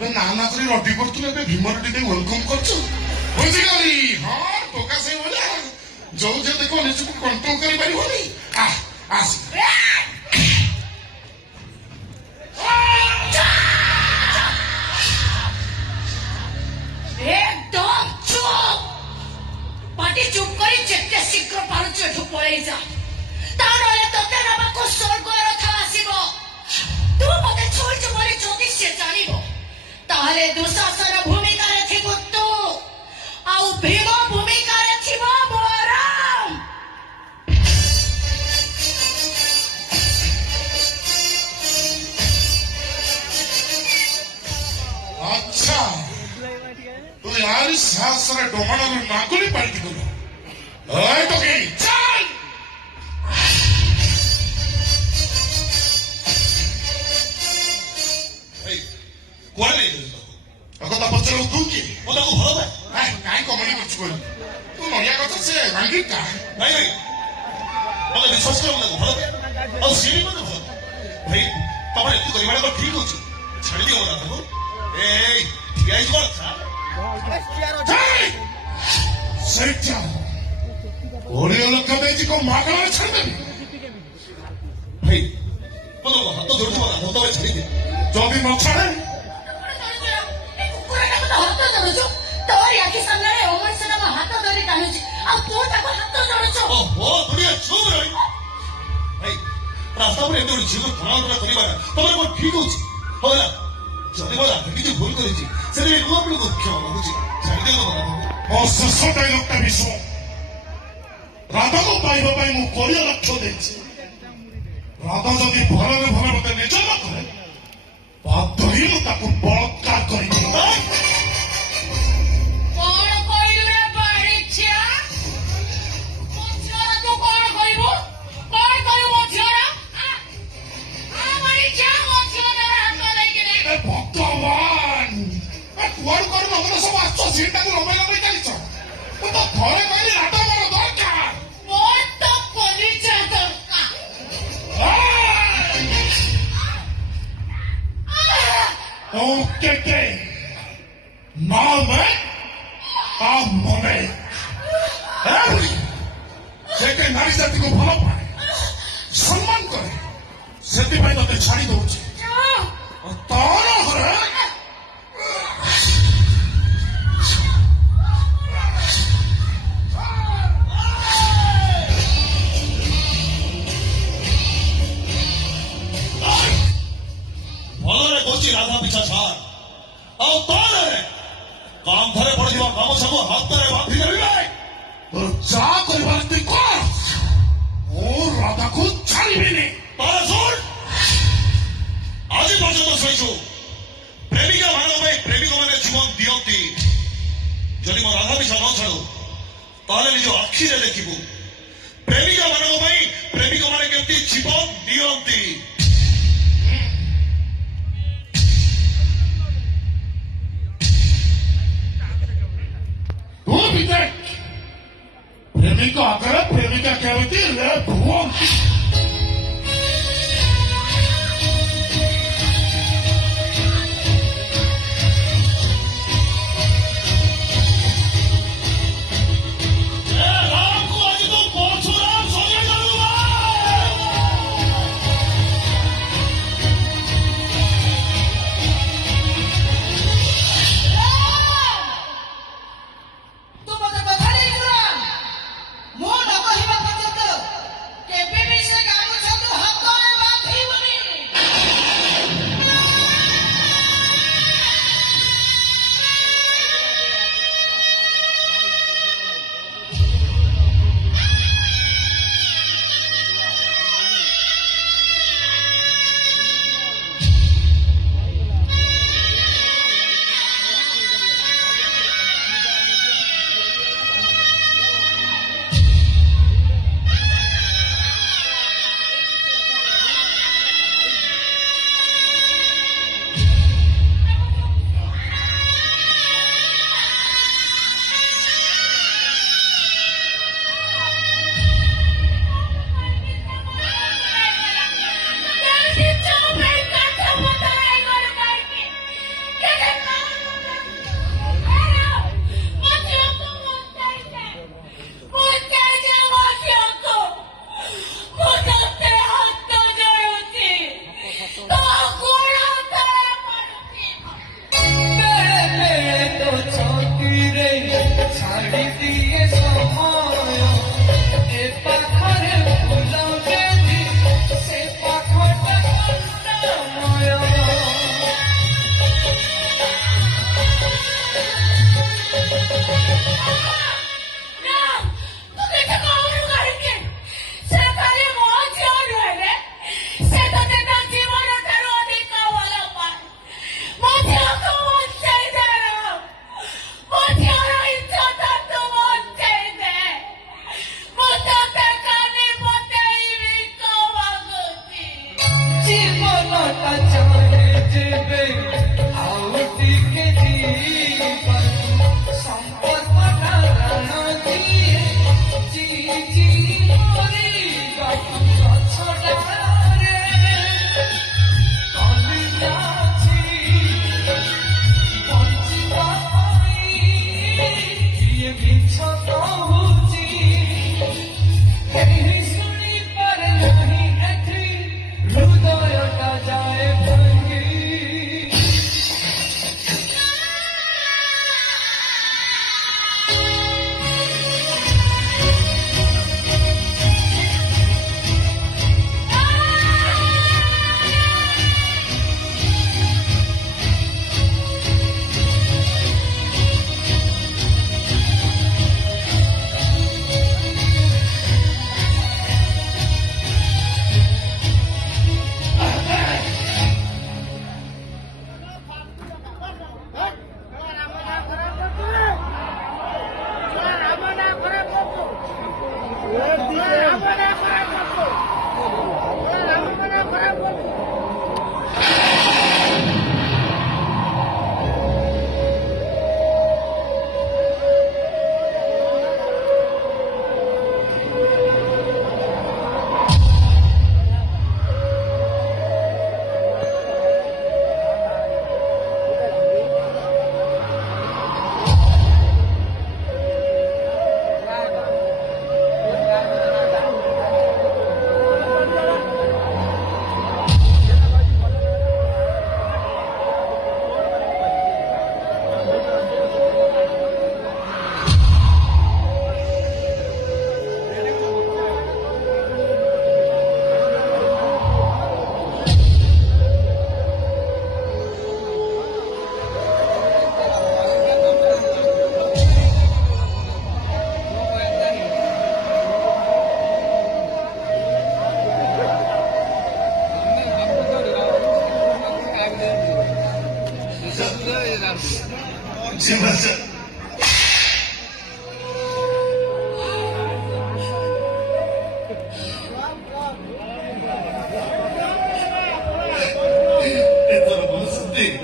ଏବେ ନା ନା କରି ରଡି କରୁଥିଲୁ ଏବେ ଭୀମର ଟିକେ ୱେଲକମ୍ କରୁଛୁ ବୁଝିଗଲି ହଁ ଟୋକା ସେଇଭଳିଆ ଯୋଉ ଯେ ଦେଖ ନିଜକୁ କଣ୍ଟ୍ରୋଲ କରିପାରିବନି ଆସ एकदम चुप पाटी चुप करी जेते शीघ्र पारुଛୁ ଏଠୁ ପଳେଇ ଯା ତା ନହେଲେ ତତେ ନେବାକୁ ସ୍ୱର୍ଗ ରଥ ଆସିବ ତୁ ମତେ ଛୁଇଁଛୁ ବୋଲି ଯଦି ସେ ଜାଣିବ ତାହେଲେ ଦୁଃଶାସନ ଭୂମିକାରେ ଥିବ ତୁ ଆଉ ଭୀମ ଭୂମିକାରେ ଥିବ ବଳରାମ ଆଚ୍ଛା तू यार सासरा डोमाना में नाकुली पार्टी करो ओए तो के चल ए कोण नाही अगं ता पचर तू की मला को भलो आहे काय कॉमेडी करछ कोण तू नडिया कथा से रांगी का नाही नाही मला विश्वास कर मला भलो और सीरी को भलो भाई तमरे एतु करिवाडा को ठीक होची छाडी दियो मला तो ए ठीक आहे कोण था ओडियो लोक बेची को मागणार छाड़ दे भाई तो हाथ जोड़ दे हाथ तो छाड़ी दे जो भी मत छाड़े कुकुरा का हाथ जोड़छु तोर याकी सामने रे ओमन से ना हाथ धरी टाणुची आ तू ताको हाथ जोड़छु ओहो दुनिया चुप रही भाई रास्ता पर एते जीवन धनाधना करिबा तमरे को ठीक होची होला जदि बोला किछु भूल करिछि सेरे को आपन को क्षमा मागुछि छाड़ी दे बाबा ओ ससो डायलॉग ता विश्व राधा को पाइबा पाई मु कोरिया लक्ष्य देछि राधा जदि भरले भरले मते निज न करे बाध्य ही मु ताको बलात्कार करि कोन कइलु रे बारिछा मोछरा तू कोन कइबो कोन कइबो मोछरा आ बारिछा मोछरा हाथ लेके ए भगवान ए कुआड़ कर नगर सब आछो सीटा को लंबाई लंबाई चलिछ तो घरे कहली राधा मोर दरकार मोर तो कलिजा दरकार ओके नाम है आप मने से नारी जाति को भल पाए सम्मान करे से ते छाड़ी दौर तार हरे भलरे कौची राधा पिछा छाड़ ଆଉ ତାହେଲେ କାନ୍ଧରେ ପଡିଥିବା ଗାମୁଛାକୁ ହାତରେ ବାନ୍ଧି ଦେଲେ ତୋର ଯାହା କରିବାର ତୁଇ କର ମୁଁ ରାଧାକୁ ଛାଡ଼ିବିନି ତାହେଲେ ଶୁଣ ଆଜି ପର୍ଯ୍ୟନ୍ତ ଶୋଇଛୁ ପ୍ରେମିକା ମାନଙ୍କ ପାଇଁ ପ୍ରେମିକ ମାନେ ଜୀବନ ଦିଅନ୍ତି ଯଦି ମୋ ରାଧା ପିଛା ନ ଛାଡୁ ତାହେଲେ ନିଜ ଆଖିରେ ଦେଖିବୁ ପ୍ରେମିକା ମାନଙ୍କ ପାଇଁ ପ୍ରେମିକ ମାନେ କେମିତି ଜୀବନ ଦିଅନ୍ତି प्रेमिका आकर प्रेमिका कहती रे भगवान जीवाचं ते तर मला सत्य